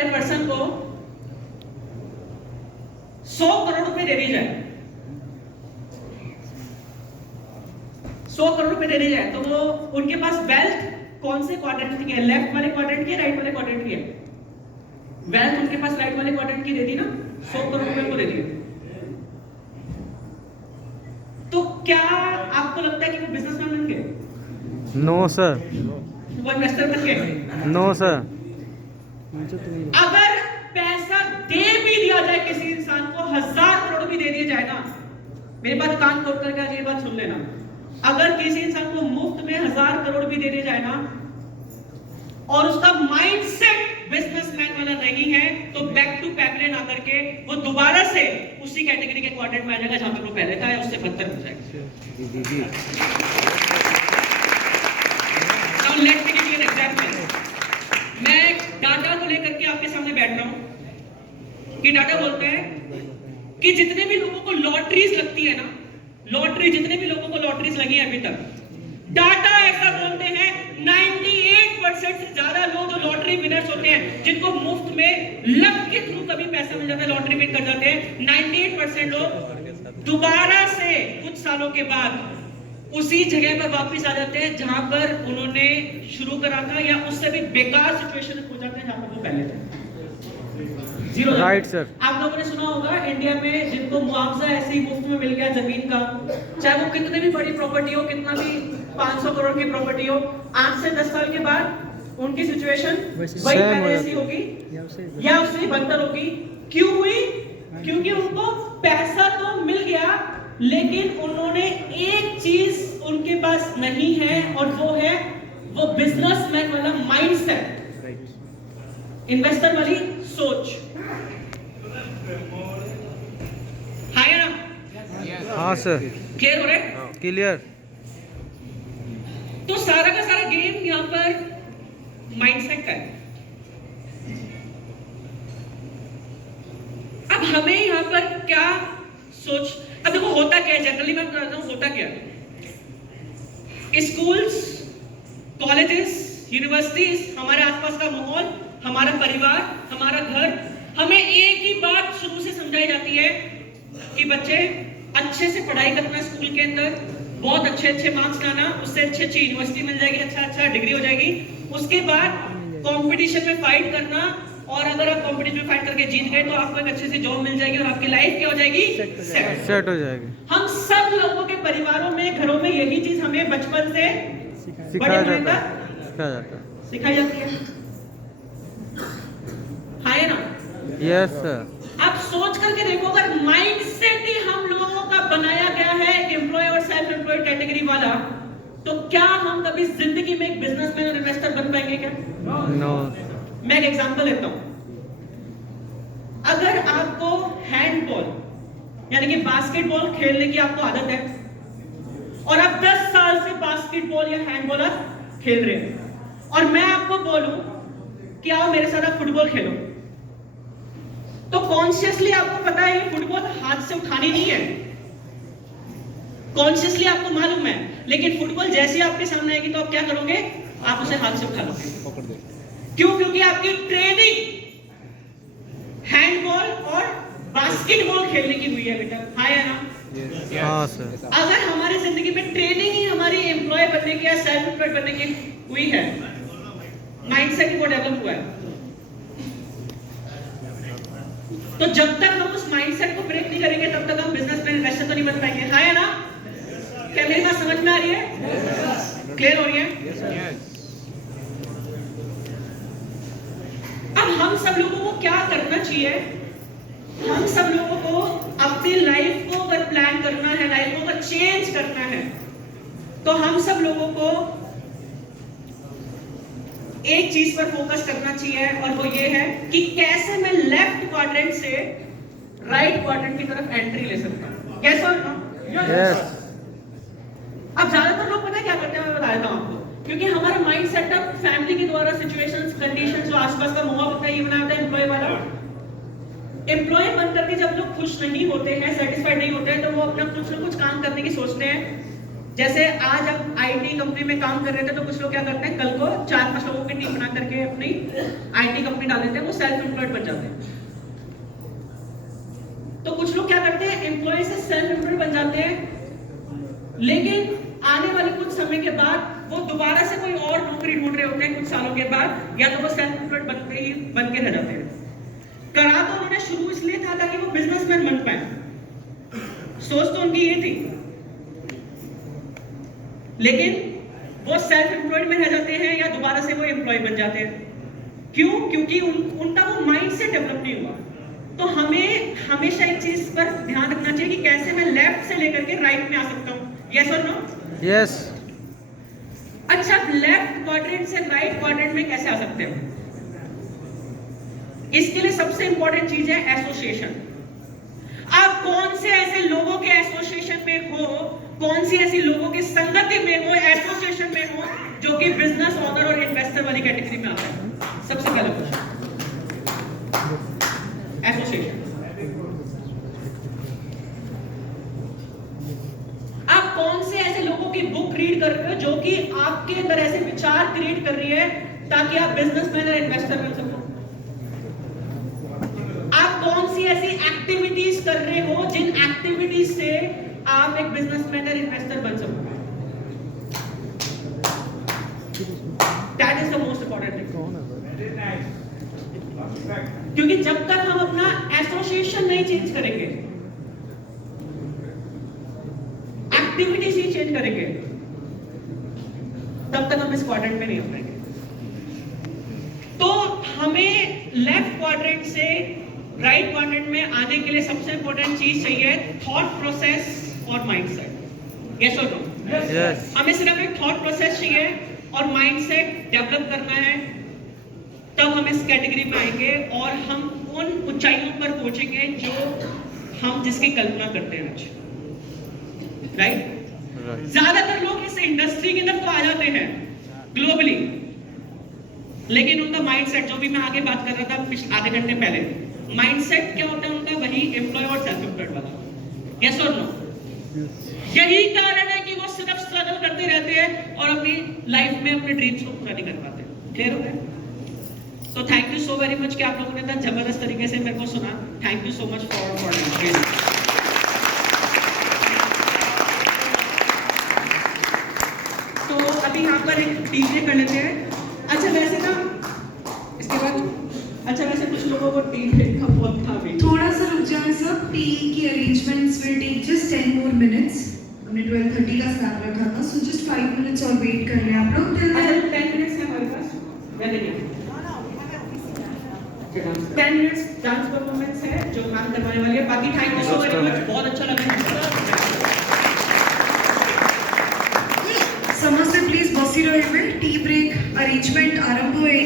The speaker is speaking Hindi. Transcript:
पर्सन को 100 करोड़ रुपए दे दिए जाए, 100 करोड़ रुपए दे दिए जाए, तो वो उनके पास वेल्थ कौन से क्वाड्रेंट की है? लेफ्ट वाले क्वाड्रेंट की है, राइट वाले क्वाड्रेंट की है? वेल्थ उनके पास राइट वाले क्वाड्रेंट की दे दी ना, 100 करोड़ रुपए को दे दिए। तो क्या आपको लगता है कि वो बिजनेसमैन बन गए? No sir. वो इन्वेस्टर बन गए? No sir. अगर पैसा दे भी दिया जाए किसी इंसान को, 1000 करोड़ भी दे दिए जाए ना, मेरी बात कान खोल करके आज ये बात सुन लेना, अगर किसी इंसान को मुफ्त में 1000 करोड़ भी दे दिए जाए ना और उसका माइंडसेट बिजनेसमैन वाला नहीं है, तो बैक टू पैपले ना करके वो दोबारा से उसी कैटेगरी के क्वाड्रेंट में आ जाएगा जहां पे वो पहले था, या उससे बदतर हो जाएगा। Now let me give you an example. मैं डाटा को लेकर के आपके सामने बैठ रहा हूं कि डाटा बोलते हैं कि जितने भी लोगों को लॉटरीज लगती है ना, लॉटरी जितने भी लोगों को लॉटरीज लगी है अभी तक, डाटा ऐसा बोलते हैं 98% से ज्यादा लोग जो लॉटरी विनर्स होते हैं, जिनको मुफ्त में लक के थ्रू कभी पैसा मिल जाता है, लॉटरी विन कर जाते हैं, 98% लोग दोबारा से कुछ सालों के बाद उसी जगह पर वापस आ जाते हैं जहां पर उन्होंने शुरू करा था, या उससे भी बेकार सिचुएशन हो जाते हैं जहां पर वो पहले थे। जीरो। Right sir. आप लोगों ने सुना होगा इंडिया में जिनको मुआवजा ऐसे ही मुफ्त में मिल गया जमीन का, चाहे वो कितने भी बड़ी प्रॉपर्टी हो, कितना भी 500 करोड़ की प्रॉपर्टी हो, 8 से 10 साल के बाद उनकी सिचुएशन वही पहले ऐसी होगी या उससे बदतर होगी। क्यों हुई? क्योंकि उनको पैसा तो मिल गया, लेकिन उन्होंने एक चीज उनके पास नहीं है, और वो है वो बिजनेसमैन वाला माइंडसेट, इन्वेस्टर वाली सोच। है ना? हाँ सर। क्लियर हो रहा है? क्लियर। तो सारा का सारा गेम यहाँ पर माइंडसेट का है। अब हमें यहाँ पर क्या सोच, अब देखो होता क्या है, जनरली मैं बताता हूँ होता क्या है। स्कूल्स, कॉलेजेस, यूनिवर्सिटीज, हमारे आसपास का माहौल, हमारा परिवार, हमारा घर, हमें एक ही बात शुरू से समझाई जाती है कि बच्चे अच्छे से पढ़ाई करना, स्कूल के अंदर बहुत अच्छे अच्छे मार्क्स लाना, उससे अच्छी अच्छी यूनिवर्सिटी मिल जाएगी, अच्छा अच्छा डिग्री हो जाएगी, उसके बाद कंपटीशन में फाइट करना, और अगर आप कंपटीशन में फाइट करके जीत गए तो आपको एक अच्छी सी जॉब मिल जाएगी और आपकी लाइफ क्या हो जाएगी? सेट हो जाएगी। हम सब लोगों के परिवारों में, घरों में यही चीज हमें बचपन से सिखाया जाता है। सिखाई जाती है। है ना? Yes sir. आप सोच करके देखो, अगर माइंडसेट ही हम लोगों का बनाया गया है एम्प्लॉय और सेल्फ एम्प्लॉयड कैटेगरी वाला, तो क्या हम कभी जिंदगी में एक बिजनेसमैन और इन्वेस्टर बन पाएंगे क्या? नो। मैं एक एग्जांपल लेता हूं। अगर आपको हैंडबॉल यानी कि बास्केटबॉल खेलने की आपको आदत है और आप 10 साल से बास्केटबॉल या हैंडबॉल आप खेल रहे हैं, और मैं आपको बोलूं कि आओ मेरे साथ आप फुटबॉल खेलो, तो कॉन्शियसली आपको पता है ये फुटबॉल हाथ से उठानी नहीं है, कॉन्शियसली आपको मालूम है, लेकिन फुटबॉल जैसे आपके सामने आएगी तो आप क्या करोगे? आप उसे हाथ से उठा लोगे। क्यों? क्योंकि आपकी ट्रेनिंग हैंडबॉल और बास्केटबॉल खेलने की हुई है बेटा। हाँ या ना? हाँ सर। अगर हमारी जिंदगी में ट्रेनिंग ही हमारी एम्प्लॉय बनने की या सेल्फ एम्प्लॉयड बनने की हुई है, माइंडसेट वो डेवलप हुआ है, तो जब तक हम उस माइंडसेट को ब्रेक नहीं करेंगे तब तक हम बिजनेसमैन इन्वेस्टर तो नहीं बन पाएंगे। हाँ या ना? क्या मेरी बात समझ में आ रही है? क्लियर हो रही है? अब हम सब लोगों को क्या करना चाहिए? हम सब लोगों को अपनी लाइफ को अगर प्लान करना है, लाइफ को अगर चेंज करना है, तो हम सब लोगों को एक चीज पर फोकस करना चाहिए, और वो ये है कि कैसे मैं लेफ्ट क्वाड्रेंट से राइट क्वाड्रेंट की तरफ एंट्री ले सकता हूं। कैसे? यस। अब ज्यादातर लोग पता है क्या करते हैं, मैं बता देता हूं आपको, क्योंकि हमारा माइंड सेटअप फैमिली के द्वारा सिचुएशंस, कंडीशंस, जो आसपास का माहौल होता है, ये बनाया होता है एम्प्लॉय वाला। एम्प्लॉय बन करके जब लोग खुश नहीं होते हैं, सेटिस्फाइड नहीं होते हैं, तो वो अपना कुछ ना कुछ काम करने की सोचते हैं, जैसे आज हम आईटी कंपनी में काम कर रहे थे तो कुछ लोग क्या करते हैं, कल को 4-5 लोगों की टीम बना करके अपनी आईटी कंपनी डाल देते हैं, वो सेल्फ एम्प्लॉयड बन जाते हैं। तो कुछ लोग क्या करते हैं, एम्प्लॉय से सेल्फ एम्प्लॉयड बन जाते हैं, लेकिन आने वाले कुछ समय के बाद वो दोबारा से कोई और नौकरी ढूंढ रहे होते हैं कुछ सालों के बाद, या तो वो सेल्फ एम्प्लॉयड बन के रह जाते हैं। करा तो उन्होंने शुरू इसलिए था ताकि वो बिजनेसमैन बन पाए, सोच तो उनकी ये थी, लेकिन वो सेल्फ एम्प्लॉयड में रह जाते हैं या दोबारा से वो एम्प्लॉय बन जाते हैं। क्यों? क्योंकि उनका वो माइंड से डेवलप नहीं हुआ। तो हमें हमेशा एक चीज पर ध्यान रखना चाहिए कि कैसे मैं लेफ्ट से लेकर के राइट में आ सकता हूं। यस और नो? यस। अच्छा, लेफ्ट क्वाड्रेंट से राइट क्वाड्रेंट में कैसे आ सकते हैं? इसके लिए सबसे इंपॉर्टेंट चीज है एसोसिएशन। आप कौन से ऐसे लोगों के एसोसिएशन में हो, कौन सी ऐसी लोगों की संगति में हो, एसोसिएशन में हो, जो कि बिजनेस ओनर और इन्वेस्टर वाली कैटेगरी में आता है। सबसे पहले क्वेश्चन एसोसिएशन। आप कौन से ऐसे लोगों की बुक रीड कर रहे हो जो कि आपके अंदर ऐसे विचार क्रिएट कर रही है ताकि आप बिजनेसमैन और इन्वेस्टर बन सको? आप कौन सी ऐसी एक्टिविटीज कर रहे हो जिन एक्टिविटीज से आप एक बिजनेसमैन और इन्वेस्टर बन सको? That is the most important thing. क्योंकि जब तक हम अपना एसोसिएशन नहीं चेंज करेंगे, एक्टिविटीज ही चेंज करेंगे, तब तक हम इस क्वाड्रेंट में नहीं उतरेंगे। तो हमें लेफ्ट क्वाड्रेंट से राइट क्वाड्रेंट में आने के लिए सबसे इंपॉर्टेंट चीज चाहिए थॉट प्रोसेस और माइंडसेट। यस और नो? यस। हमें सिर्फ एक थॉट प्रोसेस चाहिए और माइंडसेट डेवलप करना है, तब हम इस कैटेगरी में आएंगे और हम उन ऊंचाइयों पर पहुंचेंगे जो हम जिसकी कल्पना करते हैं आज। राइट? ज्यादातर लोग इस इंडस्ट्री के अंदर तो आ जाते हैं ग्लोबली, लेकिन उनका माइंडसेट, जो भी मैं आगे बात कर रहा था आधे घंटे पहले, माइंडसेट क्या होता है उनका? वही एम्प्लॉय और सेल्फ एम्प्लॉयड वाला। यस और नो? यही कारण है कि वो सिर्फ स्ट्रगल करते रहते हैं और अपनी लाइफ में अपने ड्रीम्स को पूरा नहीं कर पाते। क्लियर हो गया? तो thank you so very much कि आप लोगों ने इतना जबरदस्त तरीके से मेरे को सुना। Thank you so much for तो अभी यहाँ पर एक डीजे कर लेते हैं। अच्छा वैसे ना इसके बाद, अच्छा वैसे कुछ लोगों को डीजे का बहुत था अभी। थोड़ा सा रुक जाए सब, टी की arrangements will take just 10 more minutes। हमने 12:30 का स्लैब रखा था, सो जस्ट 5 minutes और वेट कर रहे हैं आप लोग। अच्छा 10 मिनट्स है हमारे पास, या नहीं? 10 मिनट्स डांस परफॉर्मेंस है जो मैम करवाने वाली है। बाकी thank you so very much, बहुत अच्छा लगा। समझ से प्लीज बसी रहे हुए टी ब्रेक अरेंजमेंट आरंभ हुए।